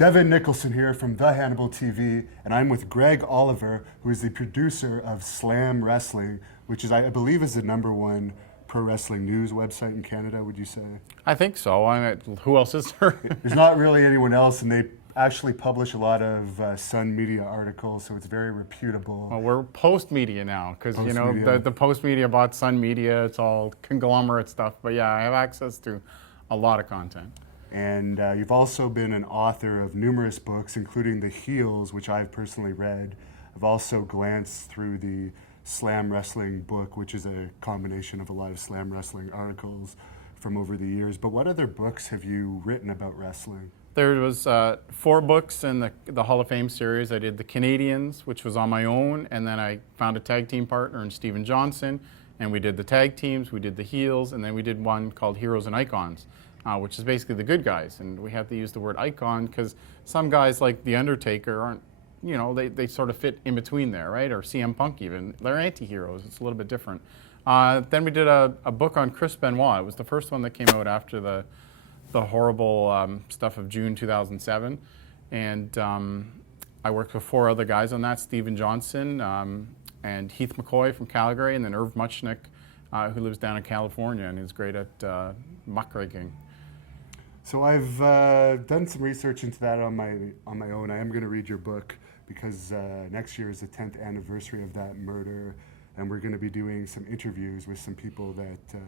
Devin Nicholson here from The Hannibal TV, and I'm with Greg Oliver, who is the producer of Slam Wrestling, which is, I believe, is the #1 pro wrestling news website in Canada, would you say? I think so. I mean, who else is there? There's not really anyone else, and they actually publish a lot of Sun Media articles, so it's very reputable. Well, we're Post Media now, because you know the Post Media bought Sun Media. It's all conglomerate stuff. But yeah, I have access to a lot of content. And you've also been an author of numerous books, including The Heels, which I've personally read. I've also glanced through the Slam Wrestling book, which is a combination of a lot of Slam Wrestling articles from over the years. But what other books have you written about wrestling? There was 4 books in the Hall of Fame series. I did The Canadians, which was on my own, and then I found a tag team partner in Steven Johnson, and we did the tag teams, we did the heels, and then we did one called Heroes and Icons, which is basically the good guys. And we have to use the word icon because some guys like The Undertaker aren't, you know, they sort of fit in between there, right? Or CM Punk even. They're anti-heroes. It's a little bit different. Then we did a book on Chris Benoit. It was the first one that came out after the horrible stuff of June 2007. And I worked with 4 other guys on that, Steven Johnson and Heath McCoy from Calgary, and then Irv Muchnick, who lives down in California and is great at muckraking. So I've done some research into that on my own. I am going to read your book because next year is the 10th anniversary of that murder, and we're going to be doing some interviews with some people that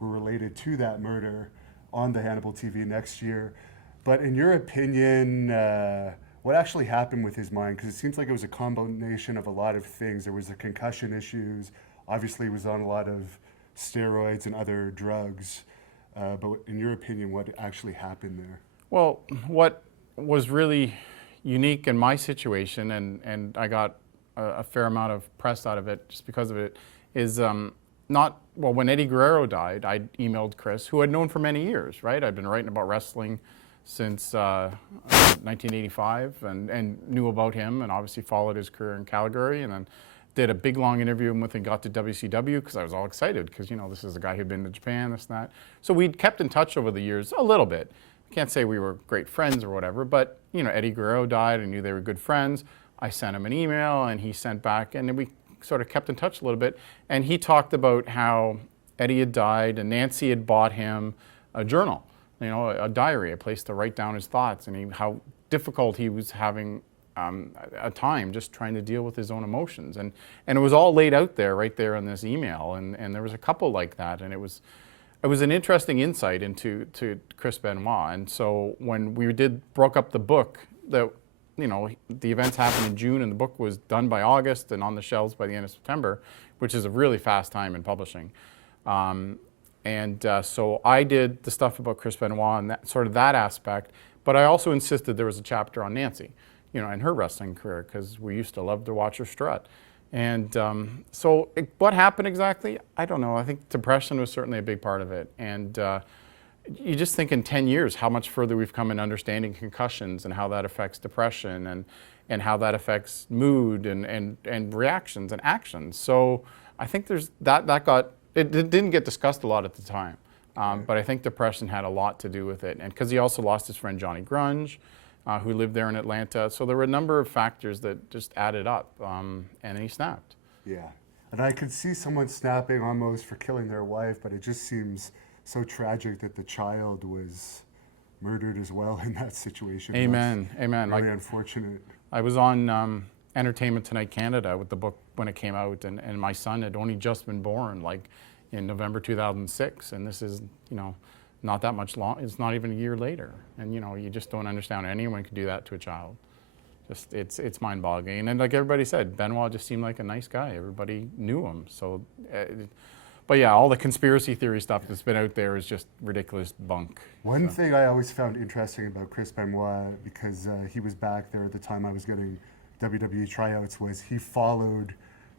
were related to that murder on the Hannibal TV next year. But in your opinion, what actually happened with his mind? Because it seems like it was a combination of a lot of things. There was the concussion issues. Obviously, he was on a lot of steroids and other drugs. But in your opinion, what actually happened there? Well, what was really unique in my situation, and I got a fair amount of press out of it just because of it, is when Eddie Guerrero died, I emailed Chris, who I'd known for many years, right? I'd been writing about wrestling since 1985 and knew about him and obviously followed his career in Calgary, and then did a big long interview with him and got to WCW because I was all excited because, you know, this is a guy who'd been to Japan, this and that. So we'd kept in touch over the years a little bit. I can't say we were great friends or whatever, but, you know, Eddie Guerrero died. I knew they were good friends. I sent him an email and he sent back, and then we sort of kept in touch a little bit. And he talked about how Eddie had died and Nancy had bought him a journal, you know, a diary, a place to write down his thoughts, and how difficult he was having a time just trying to deal with his own emotions. And it was all laid out there, right there in this email. And there was a couple like that. And it was an interesting insight into Chris Benoit. And so when we broke up the book, the events happened in June and the book was done by August and on the shelves by the end of September, which is a really fast time in publishing. So I did the stuff about Chris Benoit and that aspect, but I also insisted there was a chapter on Nancy, you know, and her wrestling career, because we used to love to watch her strut. And what happened exactly? I don't know. I think depression was certainly a big part of it. And you just think in 10 years how much further we've come in understanding concussions and how that affects depression and how that affects mood and reactions and actions. So I think there's it didn't get discussed a lot at the time. But I think depression had a lot to do with it. And because he also lost his friend Johnny Grunge, who lived there in Atlanta. So there were a number of factors that just added up, and then he snapped. Yeah, and I could see someone snapping almost for killing their wife, but it just seems so tragic that the child was murdered as well in that situation. Amen, amen. Really unfortunate. I was on Entertainment Tonight Canada with the book when it came out, and my son had only just been born, like in November 2006, and this is, you know, not that much long. It's not even a year later, and you know, you just don't understand how anyone could do that to a child. Just it's mind-boggling. And like everybody said, Benoit just seemed like a nice guy. Everybody knew him. So, but yeah, all the conspiracy theory stuff that's been out there is just ridiculous bunk. One thing I always found interesting about Chris Benoit, because he was back there at the time I was getting WWE tryouts, was he followed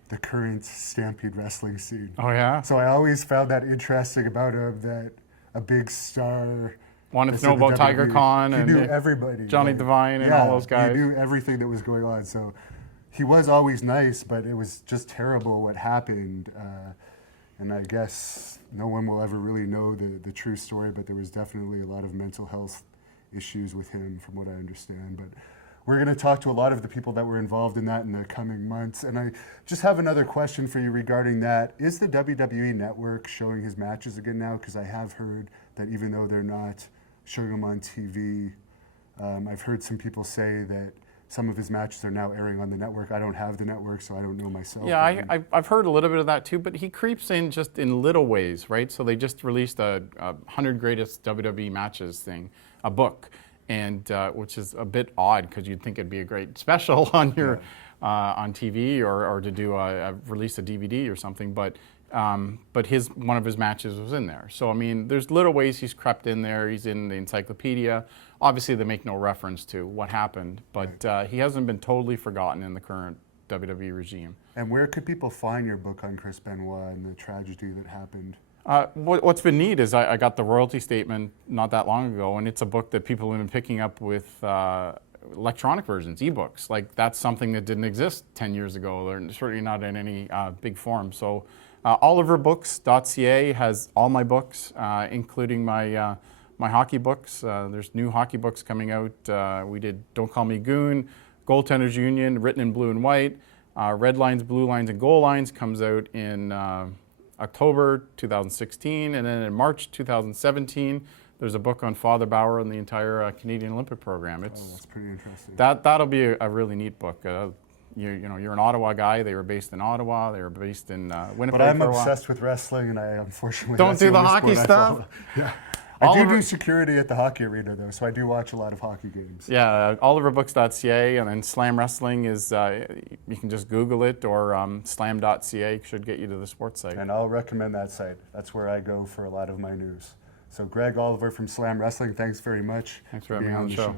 the current Stampede wrestling scene. Oh yeah. So I always found that interesting about him, that a big star wanted to know about Tiger Khan and knew everybody, Johnny Devine and all those guys. He knew everything that was going on. So he was always nice, but it was just terrible what happened. And I guess no one will ever really know the true story, but there was definitely a lot of mental health issues with him, from what I understand. But we're going to talk to a lot of the people that were involved in that in the coming months. And I just have another question for you regarding that. Is the WWE Network showing his matches again now? Because I have heard that even though they're not showing them on TV, I've heard some people say that some of his matches are now airing on the network. I don't have the network, so I don't know myself. Yeah, I've heard a little bit of that too, but he creeps in just in little ways, right? So they just released a 100 Greatest WWE Matches thing, a book, and which is a bit odd because you'd think it'd be a great special on your on TV or to do release a DVD or something, but one of his matches was in there. So I mean, there's little ways he's crept in there. He's in the encyclopedia. Obviously, they make no reference to what happened, but he hasn't been totally forgotten in the current WWE regime. And where could people find your book on Chris Benoit and the tragedy that happened? What's been neat is I got the royalty statement not that long ago, and it's a book that people have been picking up with electronic versions, ebooks. Like that's something that didn't exist 10 years ago, or certainly not in any big form. So oliverbooks.ca has all my books, including my hockey books. There's new hockey books coming out. We did Don't Call Me Goon, Goaltenders Union, written in blue and white. Red Lines, Blue Lines, and Goal Lines comes out in October 2016, and then in March 2017, there's a book on Father Bauer and the entire Canadian Olympic program. That's pretty interesting. That'll be a really neat book. You're an Ottawa guy. They were based in Ottawa. They were based in Winnipeg. But I'm for a while. obsessed with wrestling, and I unfortunately don't do the hockey stuff. Yeah. I do security at the hockey arena, though, so I do watch a lot of hockey games. Yeah, oliverbooks.ca, and then Slam Wrestling is, you can just Google it, or slam.ca should get you to the sports site. And I'll recommend that site. That's where I go for a lot of my news. So Greg Oliver from Slam Wrestling, thanks very much. Thanks for having me on the show.